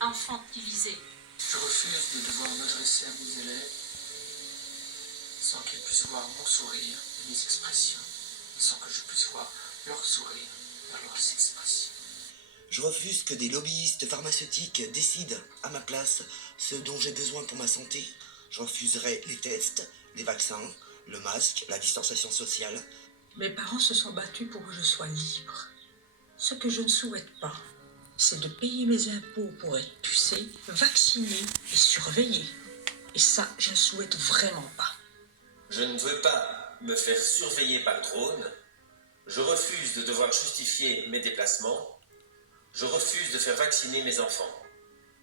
infantilisé. Je refuse de devoir m'adresser à mes élèves sans qu'ils puissent voir mon sourire, mes expressions, et sans que je puisse voir leur sourire et leurs expressions. Je refuse que des lobbyistes pharmaceutiques décident à ma place ce dont j'ai besoin pour ma santé. Je refuserai les tests, les vaccins, le masque, la distanciation sociale. Mes parents se sont battus pour que je sois libre. Ce que je ne souhaite pas, c'est de payer mes impôts pour être pucé, vacciné et surveillé. Et ça, je ne souhaite vraiment pas. Je ne veux pas me faire surveiller par drone. Je refuse de devoir justifier mes déplacements. Je refuse de faire vacciner mes enfants.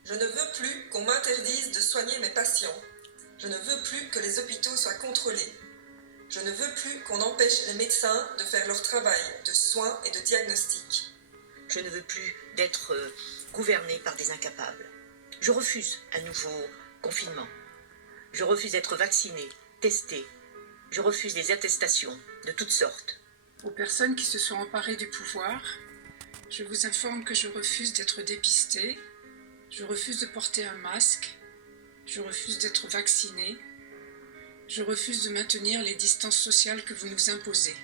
Je ne veux plus qu'on m'interdise de soigner mes patients. Je ne veux plus que les hôpitaux soient contrôlés. Je ne veux plus qu'on empêche les médecins de faire leur travail de soins et de diagnostic. Je ne veux plus d'être gouverné par des incapables. Je refuse un nouveau confinement. Je refuse d'être vacciné, testé. Je refuse des attestations de toutes sortes. Aux personnes qui se sont emparées du pouvoir, je vous informe que je refuse d'être dépisté, je refuse de porter un masque, je refuse d'être vacciné, je refuse de maintenir les distances sociales que vous nous imposez.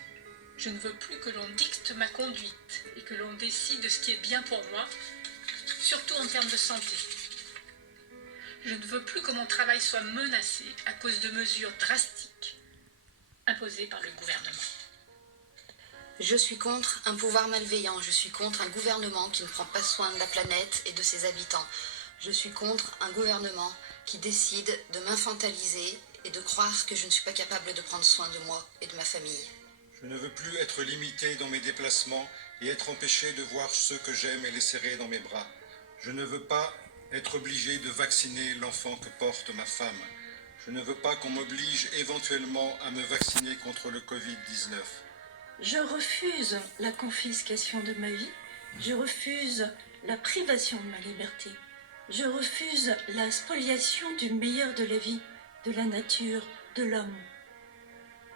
Je ne veux plus que l'on dicte ma conduite et que l'on décide de ce qui est bien pour moi, surtout en termes de santé. Je ne veux plus que mon travail soit menacé à cause de mesures drastiques imposées par le gouvernement. Je suis contre un pouvoir malveillant, je suis contre un gouvernement qui ne prend pas soin de la planète et de ses habitants. Je suis contre un gouvernement qui décide de m'infantiliser et de croire que je ne suis pas capable de prendre soin de moi et de ma famille. Je ne veux plus être limité dans mes déplacements et être empêché de voir ceux que j'aime et les serrer dans mes bras. Je ne veux pas être obligé de vacciner l'enfant que porte ma femme. Je ne veux pas qu'on m'oblige éventuellement à me vacciner contre le Covid-19. Je refuse la confiscation de ma vie, je refuse la privation de ma liberté, je refuse la spoliation du meilleur de la vie, de la nature, de l'homme.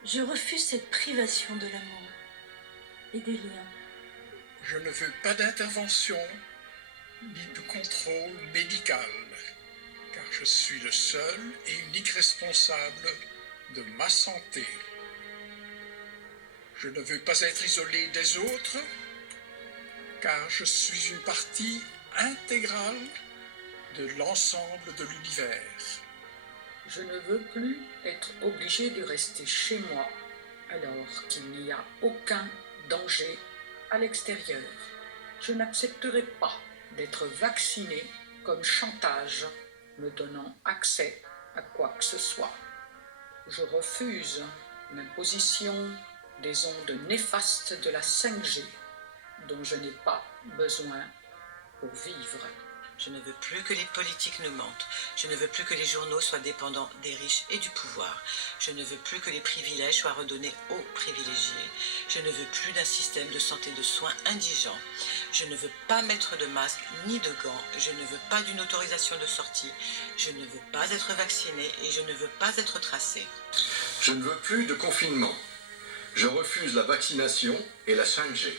Je refuse cette privation de l'amour et des liens. Je ne veux pas d'intervention ni de contrôle médical, car je suis le seul et unique responsable de ma santé. Je ne veux pas être isolé des autres, car je suis une partie intégrale de l'ensemble de l'univers. Je ne veux plus être obligé de rester chez moi alors qu'il n'y a aucun danger à l'extérieur. Je n'accepterai pas d'être vacciné comme chantage me donnant accès à quoi que ce soit. Je refuse l'imposition des ondes néfastes de la 5G dont je n'ai pas besoin pour vivre. Je ne veux plus que les politiques nous mentent. Je ne veux plus que les journaux soient dépendants des riches et du pouvoir. Je ne veux plus que les privilèges soient redonnés aux privilégiés. Je ne veux plus d'un système de santé de soins indigent. Je ne veux pas mettre de masque ni de gants. Je ne veux pas d'une autorisation de sortie. Je ne veux pas être vacciné et je ne veux pas être tracé. Je ne veux plus de confinement. Je refuse la vaccination et la 5G.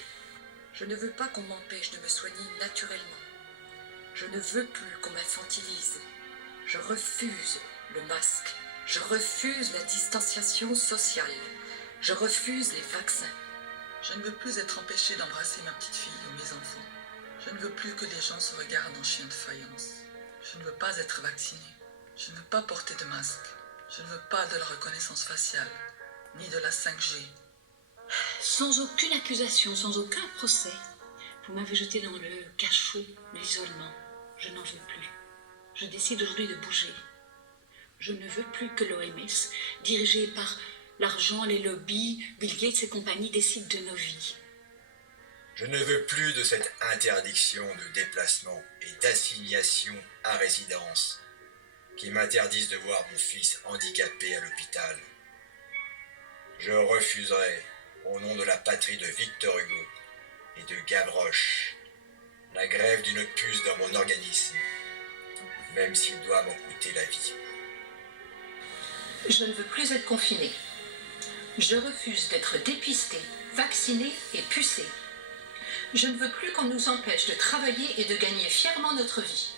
Je ne veux pas qu'on m'empêche de me soigner naturellement. Je ne veux plus qu'on m'infantilise. Je refuse le masque. Je refuse la distanciation sociale. Je refuse les vaccins. Je ne veux plus être empêché d'embrasser ma petite fille ou mes enfants. Je ne veux plus que les gens se regardent en chien de faïence. Je ne veux pas être vacciné. Je ne veux pas porter de masque. Je ne veux pas de la reconnaissance faciale, ni de la 5G. Sans aucune accusation, sans aucun procès, vous m'avez jeté dans le cachot de l'isolement. Je n'en veux plus. Je décide aujourd'hui de bouger. Je ne veux plus que l'OMS, dirigée par l'argent, les lobbies, Bill Gates et compagnie, décide de nos vies. Je ne veux plus de cette interdiction de déplacement et d'assignation à résidence qui m'interdisent de voir mon fils handicapé à l'hôpital. Je refuserai, au nom de la patrie de Victor Hugo et de Gavroche, la grève d'une puce dans mon organisme, même s'il doit m'en coûter la vie. Je ne veux plus être confiné. Je refuse d'être dépisté, vacciné et pucé. Je ne veux plus qu'on nous empêche de travailler et de gagner fièrement notre vie.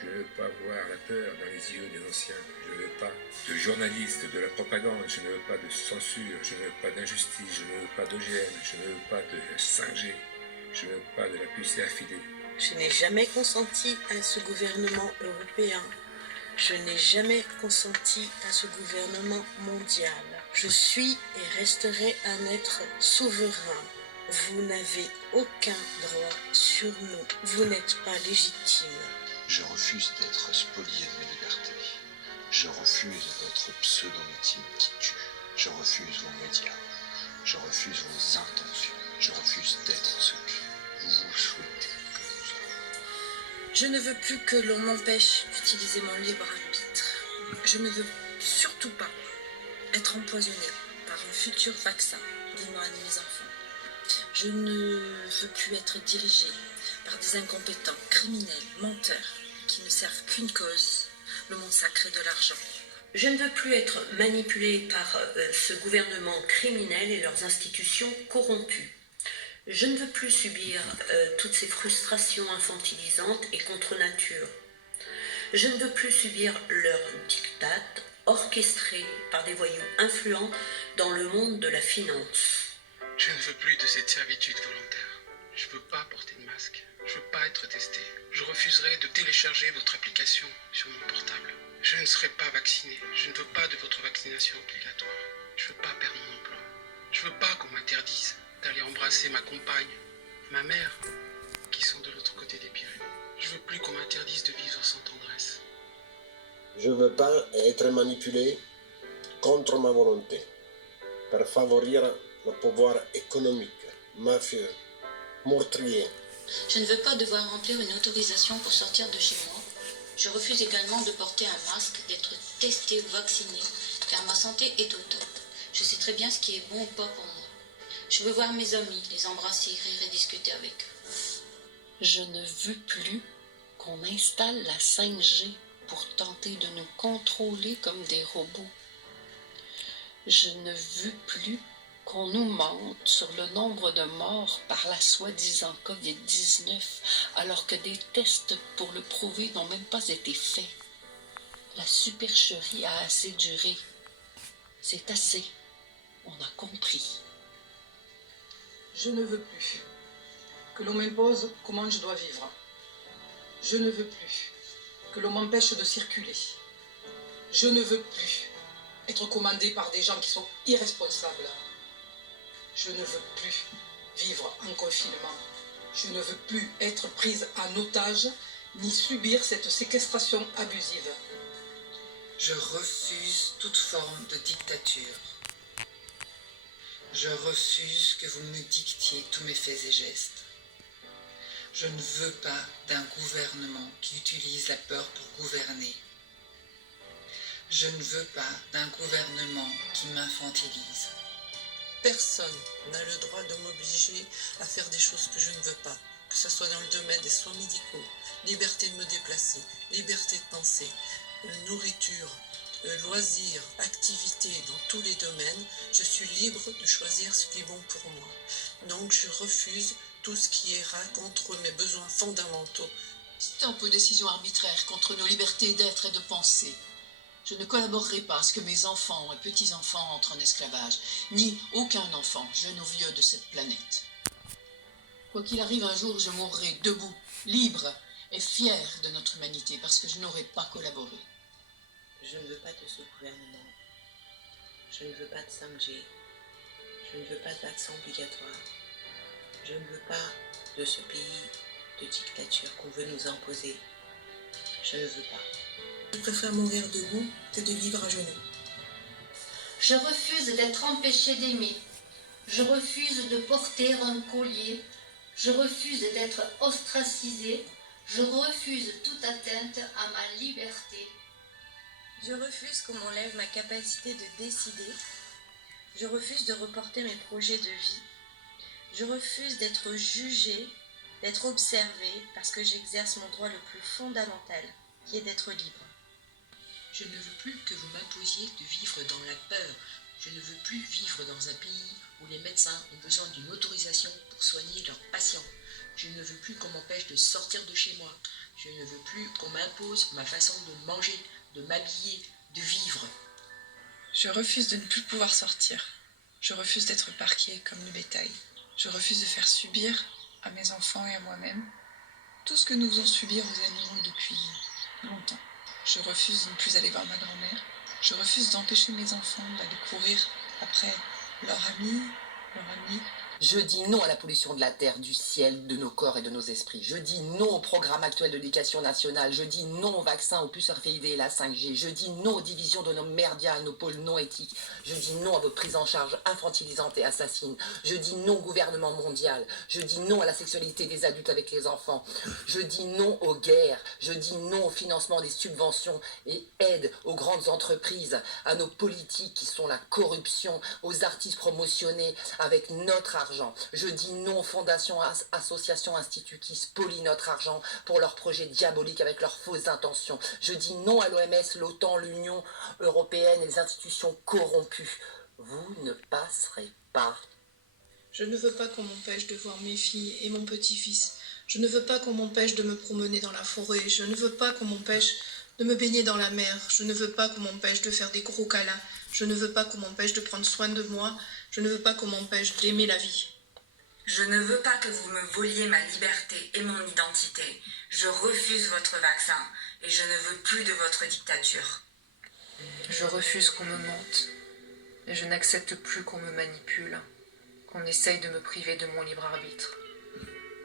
Je ne veux pas voir la peur dans les yeux des anciens. Je ne veux pas de journalistes, de la propagande. Je ne veux pas de censure. Je ne veux pas d'injustice. Je ne veux pas d'OGM. Je ne veux pas de 5G. Je ne veux pas de la puce affidée. Je n'ai jamais consenti à ce gouvernement européen. Je n'ai jamais consenti à ce gouvernement mondial. Je suis et resterai un être souverain. Vous n'avez aucun droit sur nous. Vous n'êtes pas légitime. Je refuse d'être spolié de mes libertés. Je refuse votre pseudo-médecine qui tue. Je refuse vos médias. Je refuse vos intentions. Je refuse d'être ce que vous souhaitez que nous soyons. Je ne veux plus que l'on m'empêche d'utiliser mon libre arbitre. Je ne veux surtout pas être empoisonné par un futur vaccin, ni moi ni mes enfants. Je ne veux plus être dirigé par des incompétents, criminels, menteurs, qui ne servent qu'une cause, le monde sacré de l'argent. Je ne veux plus être manipulé par ce gouvernement criminel et leurs institutions corrompues. Je ne veux plus subir toutes ces frustrations infantilisantes et contre nature. Je ne veux plus subir leurs diktats orchestrés par des voyous influents dans le monde de la finance. Je ne veux plus de cette servitude volontaire. Je ne veux pas porter de masque. Je ne veux pas être testé. Je refuserai de télécharger votre application sur mon portable. Je ne serai pas vacciné. Je ne veux pas de votre vaccination obligatoire. Je ne veux pas perdre mon emploi. Je ne veux pas qu'on m'interdise d'aller embrasser ma compagne, ma mère, qui sont de l'autre côté des Pyrénées. Je ne veux plus qu'on m'interdise de vivre sans tendresse. Je ne veux pas être manipulé contre ma volonté pour favoriser le pouvoir économique, mafieux, meurtrier. Je ne veux pas devoir remplir une autorisation pour sortir de chez moi. Je refuse également de porter un masque, d'être testé ou vacciné, car ma santé est au top. Je sais très bien ce qui est bon ou pas pour moi. Je veux voir mes amis, les embrasser, rire et discuter avec eux. Je ne veux plus qu'on installe la 5G pour tenter de nous contrôler comme des robots. Je ne veux plus qu'on nous mente sur le nombre de morts par la soi-disant COVID-19, alors que des tests pour le prouver n'ont même pas été faits. La supercherie a assez duré. C'est assez. On a compris. Je ne veux plus que l'on m'impose comment je dois vivre. Je ne veux plus que l'on m'empêche de circuler. Je ne veux plus être commandé par des gens qui sont irresponsables. Je ne veux plus vivre en confinement. Je ne veux plus être prise en otage ni subir cette séquestration abusive. Je refuse toute forme de dictature. Je refuse que vous me dictiez tous mes faits et gestes. Je ne veux pas d'un gouvernement qui utilise la peur pour gouverner. Je ne veux pas d'un gouvernement qui m'infantilise. Personne n'a le droit de m'obliger à faire des choses que je ne veux pas, que ce soit dans le domaine des soins médicaux, liberté de me déplacer, liberté de penser, nourriture, loisirs, activités, dans tous les domaines, je suis libre de choisir ce qui est bon pour moi. Donc je refuse tout ce qui ira contre mes besoins fondamentaux. Stop aux décisions arbitraires contre nos libertés d'être et de penser. Je ne collaborerai pas à ce que mes enfants et petits-enfants entrent en esclavage, ni aucun enfant, jeune ou vieux, de cette planète. Quoi qu'il arrive, un jour, je mourrai debout, libre et fier de notre humanité, parce que je n'aurai pas collaboré. Je ne veux pas de ce gouvernement. Je ne veux pas de 5G. Je ne veux pas de vaccin obligatoire. Je ne veux pas de ce pays de dictature qu'on veut nous imposer. Je ne veux pas. Je préfère mourir debout que de vivre à genoux. Je refuse d'être empêché d'aimer. Je refuse de porter un collier. Je refuse d'être ostracisé. Je refuse toute atteinte à ma liberté. Je refuse qu'on m'enlève ma capacité de décider. Je refuse de reporter mes projets de vie. Je refuse d'être jugé, d'être observé parce que j'exerce mon droit le plus fondamental, qui est d'être libre. Je ne veux plus que vous m'imposiez de vivre dans la peur. Je ne veux plus vivre dans un pays où les médecins ont besoin d'une autorisation pour soigner leurs patients. Je ne veux plus qu'on m'empêche de sortir de chez moi. Je ne veux plus qu'on m'impose ma façon de manger, de m'habiller, de vivre. Je refuse de ne plus pouvoir sortir. Je refuse d'être parquée comme le bétail. Je refuse de faire subir à mes enfants et à moi-même tout ce que nous faisons subir aux animaux depuis longtemps. Je refuse de ne plus aller voir ma grand-mère. Je refuse d'empêcher mes enfants d'aller courir après leurs amis. Je dis non à la pollution de la terre, du ciel, de nos corps et de nos esprits. Je dis non au programme actuel de l'éducation nationale. Je dis non aux vaccins, aux puces RFID et la 5G. Je dis non aux divisions de nos merdias et nos pôles non éthiques. Je dis non à votre prise en charge infantilisante et assassine. Je dis non au gouvernement mondial. Je dis non à la sexualité des adultes avec les enfants. Je dis non aux guerres. Je dis non au financement des subventions et aides aux grandes entreprises, à nos politiques qui sont la corruption, aux artistes promotionnés avec notre argent. Je dis non aux fondations, associations, instituts qui spolient notre argent pour leurs projets diaboliques avec leurs fausses intentions. Je dis non à l'OMS, l'OTAN, l'Union européenne et les institutions corrompues. Vous ne passerez pas. Je ne veux pas qu'on m'empêche de voir mes filles et mon petit-fils. Je ne veux pas qu'on m'empêche de me promener dans la forêt. Je ne veux pas qu'on m'empêche de me baigner dans la mer. Je ne veux pas qu'on m'empêche de faire des gros câlins. Je ne veux pas qu'on m'empêche de prendre soin de moi. Je ne veux pas qu'on m'empêche d'aimer la vie. Je ne veux pas que vous me voliez ma liberté et mon identité. Je refuse votre vaccin et je ne veux plus de votre dictature. Je refuse qu'on me mente et je n'accepte plus qu'on me manipule, qu'on essaye de me priver de mon libre arbitre,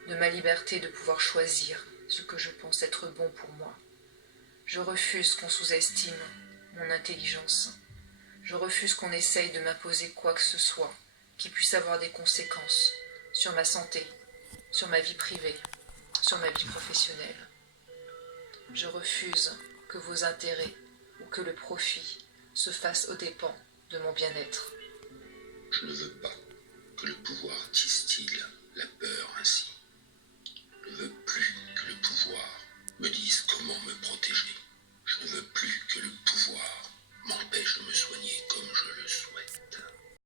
de ma liberté de pouvoir choisir ce que je pense être bon pour moi. Je refuse qu'on sous-estime mon intelligence. Je refuse qu'on essaye de m'imposer quoi que ce soit qui puisse avoir des conséquences sur ma santé, sur ma vie privée, sur ma vie professionnelle. Je refuse que vos intérêts ou que le profit se fassent aux dépens de mon bien-être. Je ne veux pas que le pouvoir distille